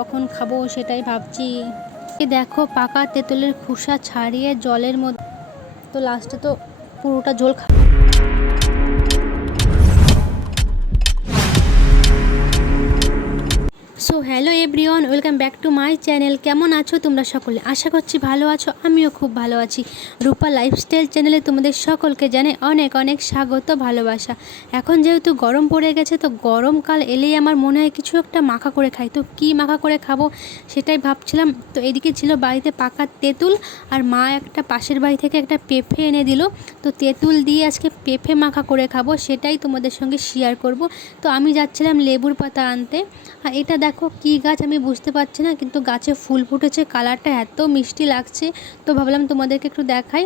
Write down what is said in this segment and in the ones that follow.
কখন খাবো সেটাই ভাবছি। দেখো পাকা তেঁতুলের খোসা ছাড়িয়ে জলের মধ্যে, তো লাস্টে তো পুরোটা ঝোল so hello everyone, welcome back to my channel. কেমন আছো তোমরা সকলে? আশা করছি ভালো আছো, আমিও খুব ভালো আছি। রূপা লাইফস্টাইল চ্যানেলে তোমাদের সকলকে জানাই অনেক অনেক স্বাগত, ভালোবাসা। এখন যেহেতু গরম পড়ে গেছে, তো গরমকাল এলেই আমার মনে হয় কিছু একটা মাখা করে খাই। তো কী মাখা করে খাবো সেটাই ভাবছিলাম। তো এদিকে ছিল বাড়িতে পাকা তেঁতুল, আর মা একটা পাশের বাড়ি থেকে একটা পেঁপে এনে দিল। তো তেঁতুল দিয়ে আজকে পেঁপে মাখা করে খাবো, সেটাই তোমাদের সঙ্গে শেয়ার করব। তো আমি যাচ্ছিলাম লেবুর পাতা আনতে। আর এটা দেখো কী গাছ আমি বুঝতে পারছি না, কিন্তু গাছে ফুল ফুটেছে, কালারটা এত মিষ্টি লাগছে। তো ভাবলাম তোমাদেরকে একটু দেখাই।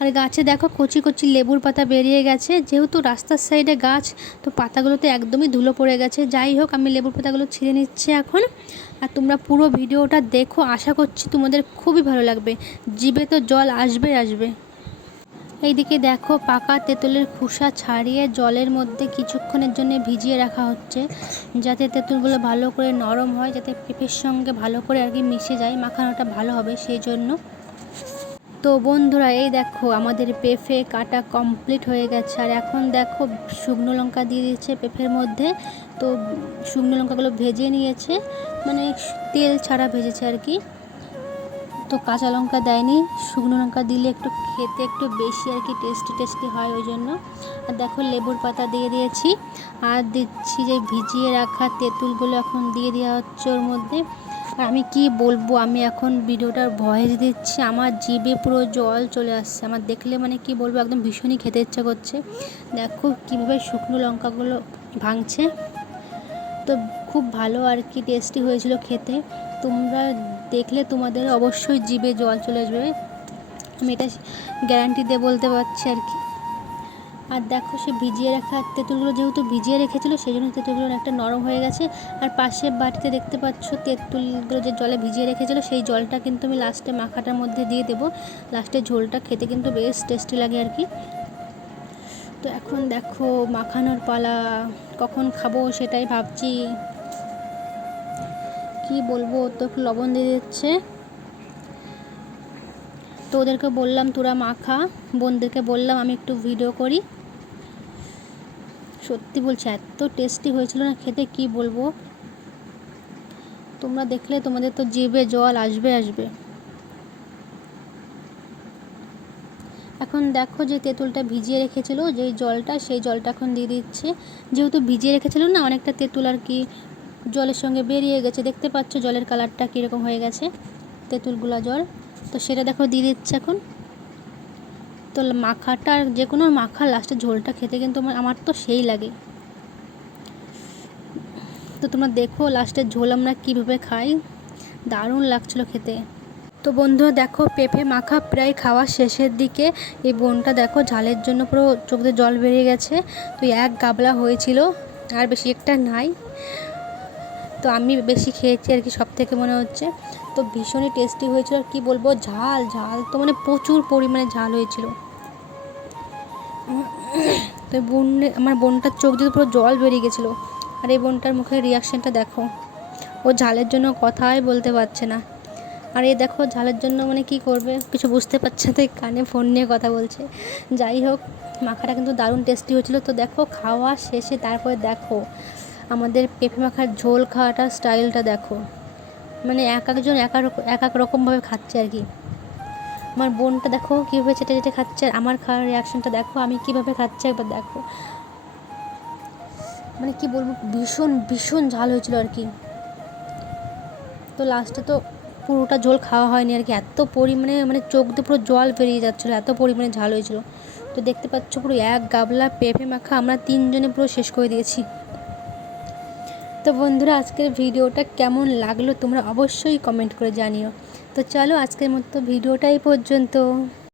আর গাছে দেখো কচি কচি লেবুর পাতা বেরিয়ে গেছে, যেহেতু রাস্তার সাইডে গাছ, তো পাতাগুলোতে একদমই ধুলো পড়ে গেছে। যাই হোক, আমি লেবুর পাতাগুলো ছিঁড়ে নিচ্ছি এখন। আর তোমরা পুরো ভিডিওটা দেখো, আশা করছি তোমাদের খুবই ভালো লাগবে, জিভে তো জল আসবে আসবে। এইদিকে দেখো পাকা তেঁতুলের খোসা ছাড়িয়ে জলের মধ্যে কিছুক্ষণের জন্য ভিজিয়ে রাখা হচ্ছে, যাতে তেঁতুলগুলো ভালো করে নরম হয়, যাতে পেঁপের সঙ্গে ভালো করে আর কি মিশে যায়, মাখানোটা ভালো হবে সেই জন্য। তো বন্ধুরা, এই দেখো আমাদের পেঁপে কাটা কমপ্লিট হয়ে গেছে। আর এখন দেখো শুকনো লঙ্কা দিয়ে দিয়েছে পেঁপের মধ্যে। তো শুকনো লঙ্কাগুলো ভেজে নিয়েছে, মানে তেল ছাড়া ভেজেছে আর কি। তো কাঁচা লঙ্কা দেয়নি, শুকনো লঙ্কা দিলে একটু খেতে একটু বেশি আর কি টেস্টি হয়, ওই জন্য। আর দেখো লেবুর পাতা দিয়ে দিয়েছি, আর দিচ্ছি যে ভিজিয়ে রাখা তেঁতুলগুলো এখন দিয়ে দেওয়া হচ্ছে ওর মধ্যে। আর আমি কি বলবো, আমি এখন ভিডিওটার ভয়েস দিচ্ছি, আমার জিভে পুরো জল চলে আসছে। আমার দেখলে মানে কি বলবো, একদম ভীষণই খেতে ইচ্ছা করছে। দেখো কীভাবে শুকনো লঙ্কাগুলো ভাঙছে। তো খুব ভালো আর কি টেস্টি হয়েছিল খেতে। তোমরা দেখলে তোমাদের অবশ্যই জিভে জল চলে আসবে, আমি এটা গ্যারান্টি দিয়ে বলতে পারছি আর কি। আর দেখো সে ভিজিয়ে রাখা তেঁতুলগুলো যেহেতু ভিজিয়ে রেখেছিলো, সেই জন্য তেঁতুলগুলো একটা নরম হয়ে গেছে। আর পাশে বাটিতে দেখতে পাচ্ছ তেঁতুলগুলো যে জলে ভিজিয়ে রেখেছিলো, সেই জলটা কিন্তু আমি লাস্টে মাখাটার মধ্যে দিয়ে দেবো। লাস্টে ঝোলটা খেতে কিন্তু বেশ টেস্টি লাগে আর কি। তো এখন দেখো মাখানোর পালা, কখন খাবো সেটাই ভাবছি। কি বলবো, তো একটু লবণ দিয়ে দিচ্ছে। তো ওদেরকে বললাম তোরা মাখা, বোনদেরকে বললাম আমি একটু ভিডিও করি। সত্যি বলছি এত টেস্টি হয়েছিল না খেতে, কি বলবো। তোমরা দেখলে তোমাদের তো জিভে জল আসবে আসবে। এখন দেখো যে তেঁতুলটা ভিজিয়ে রেখেছিল যেই জলটা, সেই জলটা এখন দিয়ে দিচ্ছে। যেহেতু ভিজিয়ে রেখেছিল না, অনেকটা তেঁতুল আর কি জলের সঙ্গে বেরিয়ে গেছে, দেখতে পাচ্ছ জলের কালারটা কীরকম হয়ে গেছে, তেঁতুলগুলা জল। তো সেটা দেখো দিয়ে দিচ্ছে এখন। তো মাখাটা, যে কোনো মাখা লাস্টে ঝোলটা খেতে কিন্তু আমার তো সেই লাগে। তো তোমরা দেখো লাস্টের ঝোল আমরা কীভাবে খাই, দারুণ লাগছিলো খেতে। তো বন্ধুরা দেখো পেঁপে মাখা প্রায় খাওয়া শেষের দিকে। এই বোনটা দেখো ঝালের জন্য পুরো চোখ দিয়ে জল বেরিয়ে গেছে। তো এক গাবলা হয়েছিল, আর বেশি একটা নাই। তো আমি বেশি খেয়েছি আর কি সব থেকে মনে হচ্ছে। তো ভীষণই টেস্টি হয়েছিল, আর কি বলবো, ঝাল ঝাল তো মানে প্রচুর পরিমাণে ঝাল হয়েছিল। তো আমার বোনটার চোখ দিয়ে পুরো জল বেরিয়ে গেছিলো। আর এই বোনটার মুখের রিয়াকশানটা দেখো, ও ঝালের জন্য কথাই বলতে পারছে না। আর এই দেখো ঝালের জন্য মানে কি করবে কিছু বুঝতে পারছে না, তাই কানে ফোন নিয়ে কথা বলছে। যাই হোক, মাখাটা কিন্তু দারুণ টেস্টি হয়েছিল। তো দেখো খাওয়া শেষে তারপরে দেখো আমাদের পেঁপে মাখার ঝোল খাওয়াটার স্টাইলটা দেখো, মানে এক একজন এক এক রকমভাবে খাচ্ছে আর কি। আমার বোনটা দেখো কীভাবে চেটে চেটে খাচ্ছে, আর আমার খাওয়ার রিয়াকশানটা দেখো আমি কীভাবে খাচ্ছি একবার দেখো। মানে কি বলবো, ভীষণ ভীষণ ঝাল হয়েছিল আর কি। তো লাস্টে তো পুরোটা ঝোল খাওয়া হয়নি আর কি, এত পরিমাণে মানে চোখ দিয়ে পুরো জল বেরিয়ে যাচ্ছিলো, এত পরিমাণে ঝাল হয়েছিল। তো দেখতে পাচ্ছ পুরো এক গাবলা পেঁপে মাখা আমরা তিনজনে পুরো শেষ করে দিয়েছি। তো বন্ধুরা, আজকের ভিডিওটা কেমন লাগলো তোমরা অবশ্যই কমেন্ট করে জানিও। তো চলো আজকের মতো ভিডিওটা এই পর্যন্ত।